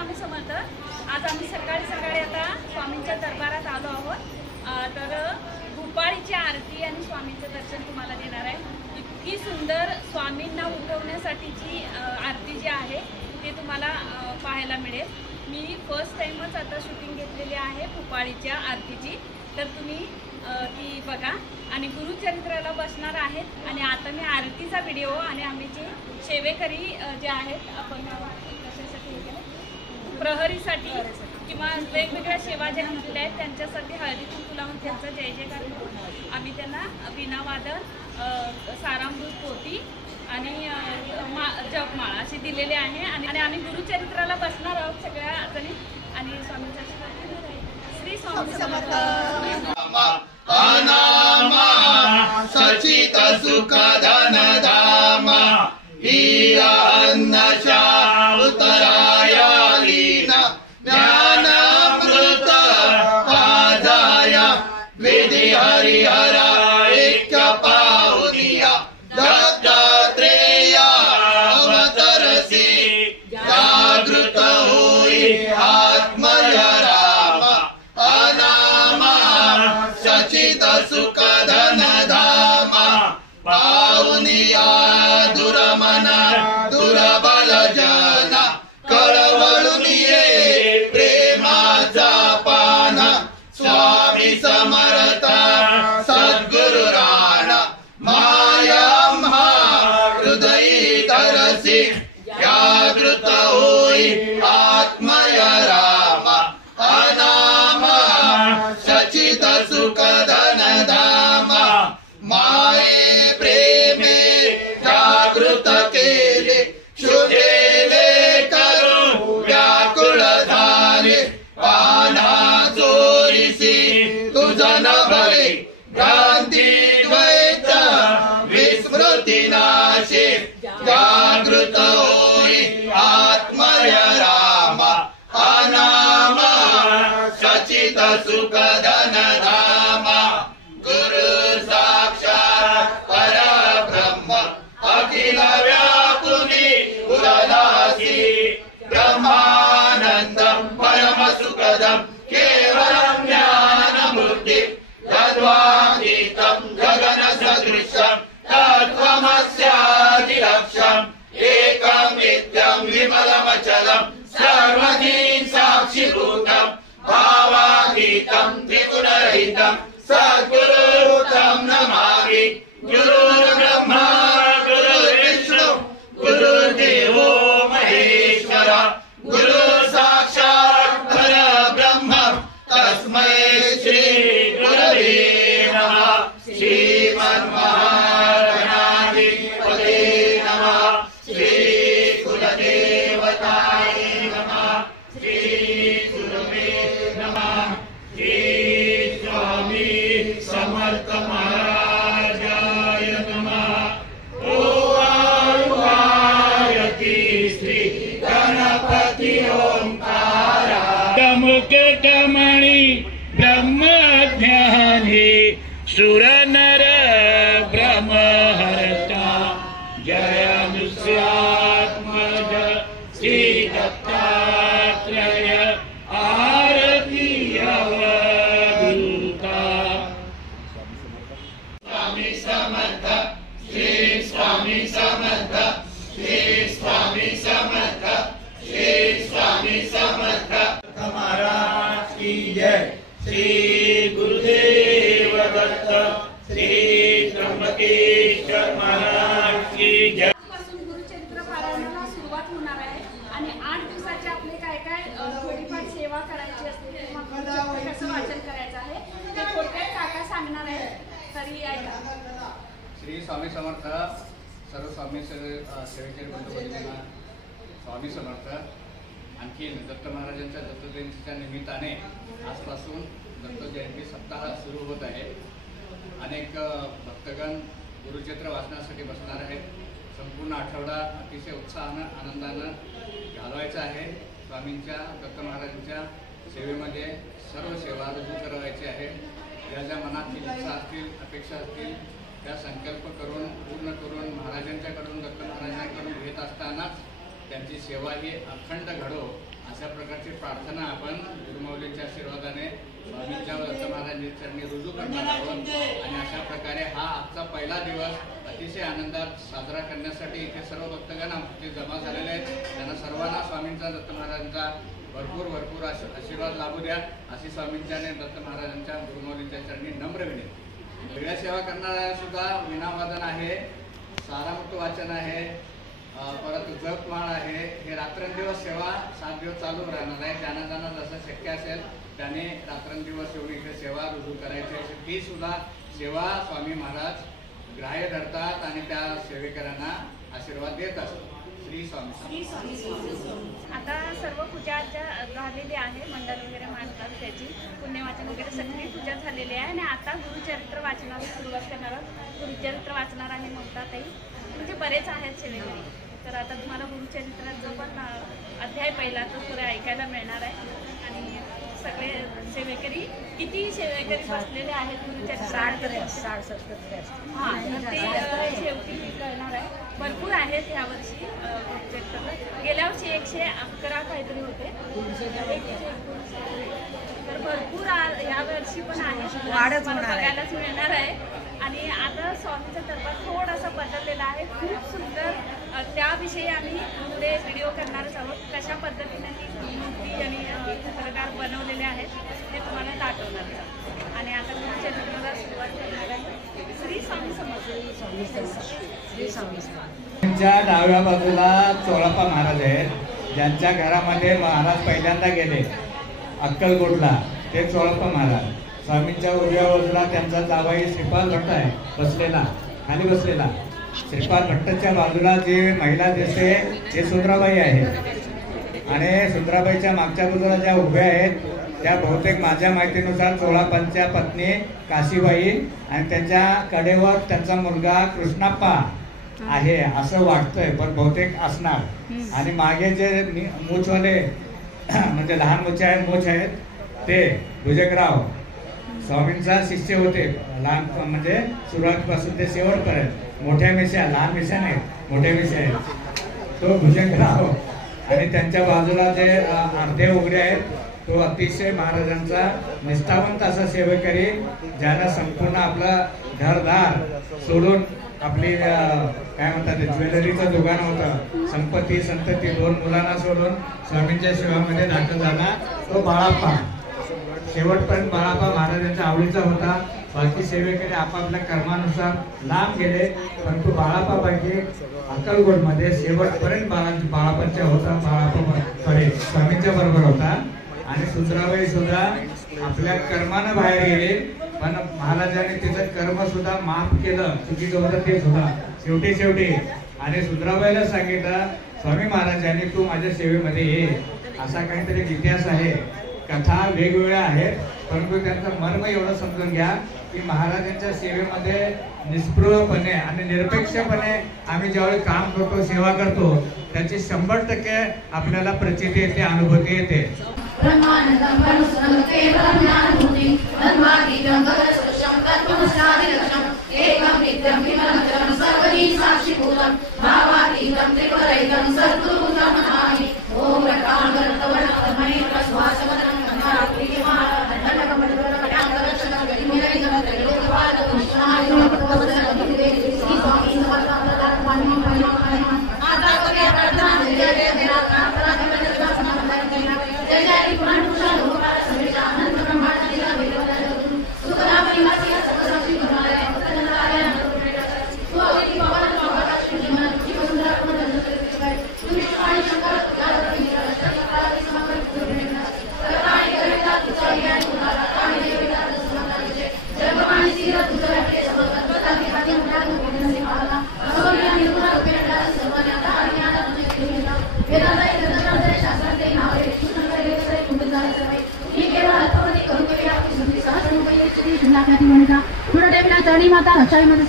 स्वामी समर्थ। आज आम्ही सकाळी आता स्वामींच्या दरबारात आलो आहोत। तर भूपाळीची आरती आणि स्वामींचं दर्शन तुम्हाला देणार आहे। इतकी सुंदर स्वामींना उठवण्यासाठी जी आरती जी आहे ते तुम्हाला पाहायला मिळेल। मी फर्स्ट टाइमच आता शूटिंग घेतलेली आहे भूपाळीच्या आरतीची, तर तुम्ही ती बघा आणि गुरुचरित्राला बसणार आहेत। आणि आता मी आरतीचा व्हिडिओ आणि आम्ही जे सेवेकरी जे आहेत आपण कशासाठी प्रहरीसाठी किंवा वेगवेगळ्या सेवा ज्या घेतलेल्या आहेत त्यांच्यासाठी हळदी कुंकू लावून त्यांचा जय जयकार करून आम्ही त्यांना वीणावादन, सारामृत पोथी आणि जपमाळ अशी दिलेले आहे। आणि आम्ही गुरुचरित्राला बसणार आहोत सगळ्या जणी आणि स्वामींचा श्री स्वामी समर्थ। सचित सुख धन धाम अन्नशा उतराया लीन ज्ञानामृत आजाया विधि हरिहरा एक पाहुनिया दत्तात्रेया अवतरसी जागृत होई आत्मय राम अनामा सचित सुख धन धाम पाहुनिया दुरमना दुर्बल जना कळवळून ये प्रेमाचा पाना स्वामी समर्थ सद्गुरु राणा माया हृदयी तरसी जागृत होई आत्मय राम अनाम सचित सुख धन धाम माये प्रेमे जागृत केले शुभेले करू व्याकुळ झाले पाना चोरीसी तुझन भळे भ्रांती द्वैत विस्मृती नाशे जागृत होई आत्मय राम अनाम सचित सुख धन धाम गुरु साक्षात परब्रह्म अखिल व्यापुनी उरलासी ब्रह्मानंदम परम सुखदम केवलम ज्ञानमूर्ति तद्वातीतं गगन सदृशं तत्त्वमस्यादिलक्ष्यम् एकं नित्यं विमलमचलं सर्वधीं साक्षिभूतं भावातीतं त्रिगुणरहितं सद्गुरु तं नमामि। गुरुर्ब्रह्मा गुरुर्विष्णु गुरुर्देवो महेश्वर गुरु साक्षात् परब्रह्म तस्मै श्री गुरवे नमः। श्रीमन्महागणाधिपते नमः। श्री कुलदेवताय नमः। श्री गुरुवे नमः। श्री स्वामी समर्थ महाराजाय नमः। ओंकारती श्री गणपति ओंकार मुकुटमणि ब्रह्मज्ञानी सुर नर ब्रह्महर्ता जय नृस्यात्मज श्री दत्तात्रेय आरती अवधूता। स्वामी समर्थ श्री स्वामी समर्थ श्री स्वामी समर्थ श्री स्वामी समर्थ महाराज की जय। श्री गुरुदेव दत्त श्री त्र्यंबकेश्वर महाराज की जय। गुरुचरित्र पारायणाला सुरुवात होणार आहे आणि 8 दिवसाचे आपले काय काय थोडीफार सेवा करायची असते किंवा कसं वाचन करायचं आहे ते थोडक्यात काका सांगणार आहे, तरी ऐका। श्री स्वामी समर्थ। सर्व स्वामी सेवेकरी बंधू भगिनींना स्वामी समर्थ। आणखी दत्त महाराजांच्या दत्त जयंतीच्या निमित्ताने आजपासून दत्त जयंती सप्ताह सुरू होत आहे। अनेक भक्तगण गुरुचरित्र वाचनासाठी बसणार आहेत। संपूर्ण आठवडा अतिशय उत्साहानं आनंदानं घालवायचा आहे। स्वामींच्या दत्त महाराजांच्या सेवेमध्ये सर्व सेवा रुजू करायची आहे। ज्या ज्या मनातील इच्छा असतील, अपेक्षा असतील त्या संकल्प करून पूर्ण करून महाराजांच्याकडून दत्त महाराजांकडून घेत असतानाच त्यांची सेवा ही अखंड घडो अशा प्रकारची प्रार्थना आपण गुरुमाऊलींच्या आशीर्वादाने स्वामींच्या दत्त महाराजांच्या चरणी रुजू करणार आहोत. आणि अशा प्रकारे हा आजचा पहिला दिवस अतिशय आनंदात साजरा करण्यासाठी इथे सर्व भक्तगण आमचे जमा झालेले आहेत. त्यांना सर्वांना स्वामींचा दत्त महाराजांचा भरपूर आशीर्वाद लाभू द्या अशी स्वामींच्या आणि दत्त महाराजांच्या गुरुमाऊलींच्या चरणी नम्र विनंती. वेगळ्या सेवा करणाऱ्या सुद्धा वीणावादन आहे, सारामुक्त वाचन आहे, परत जपमाळ आहे. हे रात्रंदिवस सेवा 7 दिवस चालू राहणार आहे. ज्यांना जसं शक्य असेल त्याने रात्रंदिवस येऊन इथे सेवा रुजू करायची असेल ती सुद्धा सेवा स्वामी महाराज ग्राह्य धरतात आणि त्या सेवेकरांना आशीर्वाद देत असतात. श्री स्वामी. आता सर्व पूजा झालेली आहे, मंडळ वगैरे मांडतात, त्याची पुण्यवाचन वगैरे सगळी पूजा झालेली आहे. आणि आता गुरुचरित्र वाचनाला सुरुवात करणार आहोत. गुरुचरित्र वाचणार आहे ममता ताई, म्हणजे बरेच आहेत सेवेकरी. तर आता तुम्हाला गुरुचरित्राचं पण अध्याय पहिला तो पुढे ऐकायला मिळणार आहे. आणि सगळे सेवेकरी किती सेवेकरी बसलेले आहेत गुरुचरित्र हां ते शेवटी कळणार आहे. भरपूर आहेत यावर्षी गुरुचरित्र. गेल्या वर्षी 111 काहीतरी होते, तर भरपूर यावर्षी पण आहे, बघायलाच मिळणार आहे. आणि आता स्वामीचा दरबार थोडासा बदललेला आहे, खूप सुंदर. त्याविषयी आम्ही पुढे व्हिडिओ करणारच आहोत. कशा पद्धतीने ती मूर्ती आणि चित्रकार बनवलेले आहेत ते तुम्हाला दाखवणार आहे. आणि आता गुरुचरित्राला सुरुवात करणार आहे. श्री स्वामी त्यांच्या डाव्या बाजूला चोळप्पा महाराज आहेत, ज्यांच्या घरामध्ये महाराज पहिल्यांदा गेले अक्कलकोटला, ते चोळप्पा महाराज. स्वामींच्या उजव्या बाजूला त्यांचा जावई श्रीपाल भट्ट आहे बसलेला, खाली बसलेला. श्रीपाल भट्टच्या बाजूला जी महिला दिसते ते सुंदराबाई आहे. आणि सुंदराबाईच्या मागच्या बाजूला ज्या उभ्या आहेत त्या बहुतेक माझ्या माहितीनुसार चोळप्पांच्या पत्नी काशीबाई आणि त्यांच्या कडेवर त्यांचा मुलगा कृष्णाप्पा आहे असं वाटतंय, पण बहुतेक असणार. आणि मागे जे मूछवाले म्हणजे लहान मूछ आहेत ते भुजंगराव स्वामींचा शिष्य होते, लहान म्हणजे सुरुवातीपासून ते शेवटपर्यंत. मोठ्या मिशा, लहान मिशा नाहीत, मोठ्या मिशा आहेत, तो भुजंगराव. आणि त्यांच्या बाजूला जे अर्धे उघडे आहेत तो अतिशय महाराजांचा निष्ठावंत असा सेवेकरी, ज्यानं संपूर्ण आपलं घरदार सोडून आपली काय म्हणतात ज्वेलरीचं दुकान होतं, संपत्ती संतती 2 मुलांना सोडून स्वामींच्या सेवामध्ये दाखल झाला तो बाळाप्पा. शेवटपर्यंत बाळाप्पा महाराजांच्या आवडीचा होता. बाकी सेवेकडे आपापल्या कर्मानुसार लांब गेले, परंतु बाळाप्पापैकी अक्कलकोटमध्ये शेवटपर्यंत बाळाप्पांच्या होता, बाळाप्पाकडे स्वामींच्या बरोबर होता. आणि सुंदराबाई सुद्धा आपल्या कर्मानं बाहेर गेले, पण महाराजांनी तिचं कर्म सुद्धा माफ केलं, चुकीचं होतं ते सुद्धा शेवटी. आणि सुंदराबाईला सांगितलं स्वामी महाराजांनी तू माझ्या सेवेमध्ये ये, असा काहीतरी इतिहास आहे. कथा वेगवेगळ्या आहेत, परंतु त्यांचं मर्म एवढं समजून घ्या की महाराजांच्या सेवेमध्ये निष्पृहपणे आणि निरपेक्षपणे आम्ही ज्यावेळी काम करतो, सेवा करतो, त्याची 100% आपल्याला प्रचिती येते, अनुभूती येते.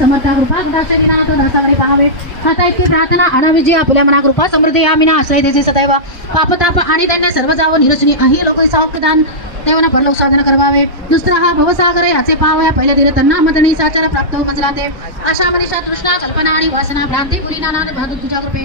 समर्था कृपा पाहावे. आता इतकी प्रार्थना आणावी जी आपल्या मना कृपा समृद्धी आम्ही आश्रय देते सदैव पापताप आणि त्यांना सर्व जावं निरसनी ही लोक सौख्यदान देवाना परलोक साधन करवावे. दुसरा हा भवसागर याचे पावया पहिले दिले त्यांना मदनी साचर प्राप्त हो मजला ते. अशा मनीषा तृष्णा कल्पना आणि वासना भ्रांती पुरी नाना भादू तुझ्या कृपे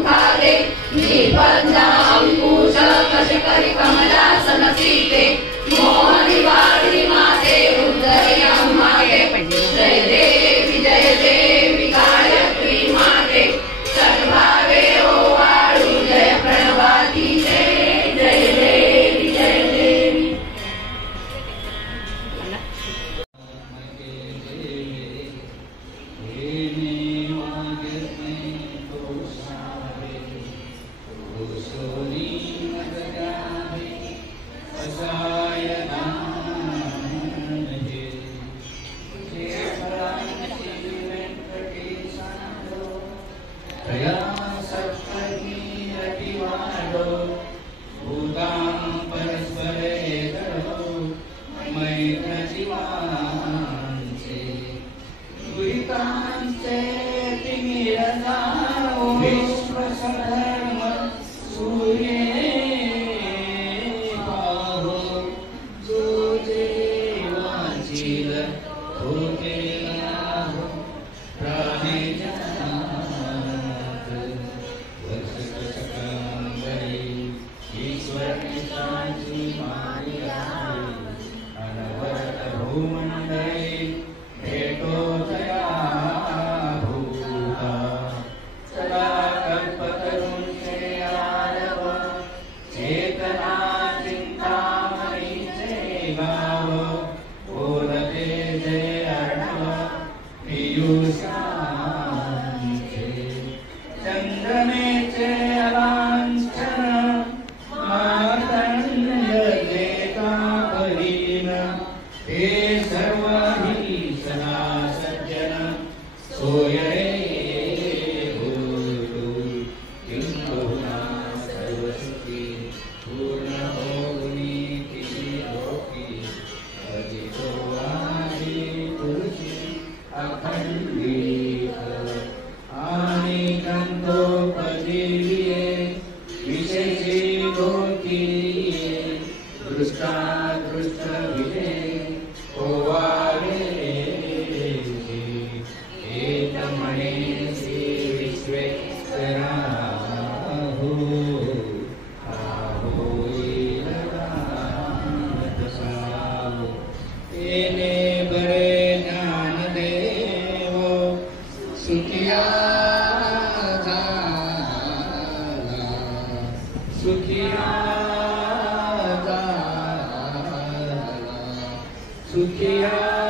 करी कमलासन सीते मोहनी वाली माते उद्धरियं माते जय देवी गायत्री माते सद्भावे ओवाळू जय प्रणवाती जय देवी जय देवी सुखिया